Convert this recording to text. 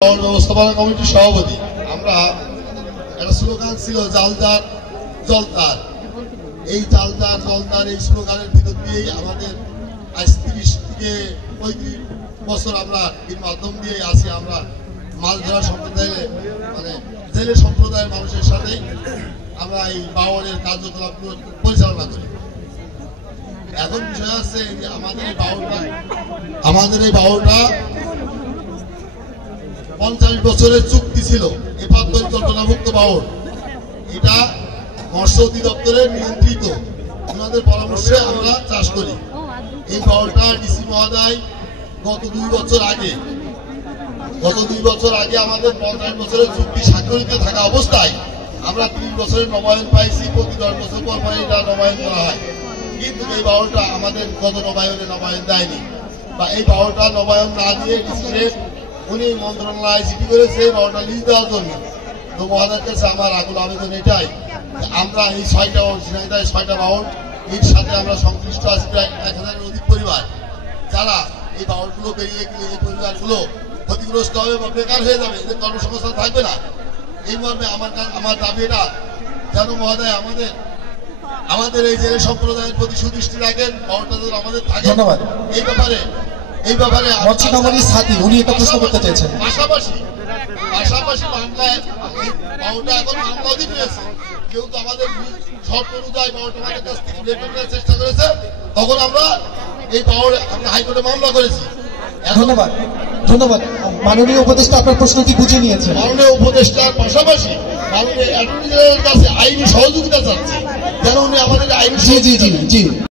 ব্যবস্থাপনা কমিটির সভাপতি। আমরা একটা স্লোগান ছিল জালদার জলদার, এই জালদার জলদার এই স্লোগানের ভিতর দিয়েই আমাদের আজ 30 থেকে 35 বছর আমরা এর মাধ্যম দিয়ে আছি। আমরা মাছ ধরা সম্প্রদায়ের মানে জেলে সম্প্রদায়ের মানুষের সাথেই আমরা এই বাওয়ালের কার্যকলাপ পরিচালনা করি। এখন বিষয় আছে যে আমাদের এই বাওয়ালটা 50 বছরের চুক্তি ছিল। এপার পরিকল্পনাভুক্ত বাওয়াল, এটা মৎস্য অধিদপ্তরের নিয়ন্ত্রিত, ওনাদের পরামর্শে আমরা চাষ করি। এই বাওয়ালটা ডিসি মহোদয় গত 2 বছর আগে আমাদের 50 বছরের চুক্তি স্বাক্ষরিত থাকা অবস্থায় আমরা 30 বছরের নবায়ন পাইছি। প্রতি 10 বছর পর এটা নবায়ন করা হয়, কিন্তু এই বাওয়ালটা আমাদের গত নবায়ন দেয়নি, বা এই বাওয়ালটা নবায়ন না দিয়ে ডিসি উনি মন্ত্রণালয় চিঠি করেছে বাওয়ালটা লিজ দেওয়ার জন্য। তো মহোদয়ের কাছে আমার আকুল আবেদন এটাই, আমরা এই 6টা বাওয়াল এর সাথে আমরা সংশ্লিষ্ট আছি প্রায় 1000-এর অধিক পরিবার, যারা এই বাওয়ালগুলো বেরিয়ে গেলে এই পরিবারগুলো ক্ষতিগ্রস্ত হবে বা বেকার হয়ে যাবে, এদের কর্মসংস্থান থাকবে না। এই মর্মে আমার দাবি এটা যেন মহোদয় আমাদের এই জেলে সম্প্রদায়ের প্রতি সুদৃষ্টি রাখেন, বাওয়ালটা যেন আমাদের থাকে। ধন্যবাদ। এই ব্যাপারে উনি এটা প্রশ্ন করতে চেয়েছেন। পাশাপাশি বাংলায় বাওয়ালটা এখন বাংলা অধিক রয়েছে, যেহেতু আমাদের শর্ত অনুযায়ী বাওয়ালটা আমাদের কাছ থেকে বের করার চেষ্টা করেছে, তখন আমরা এই বাওয়ালে আমরা হাইকোর্টে মামলা করেছি। ধন্যবাদ। মাননীয় উপদেষ্টা আপনার প্রশ্নটি বুঝে নিয়েছেন। মাননীয় উপদেষ্টার পাশাপাশি মাননীয় অ্যাটর্নি জেনারেলের কাছে আইনি সহযোগিতা চাচ্ছি, যেন উনি আমাদের আইনি জি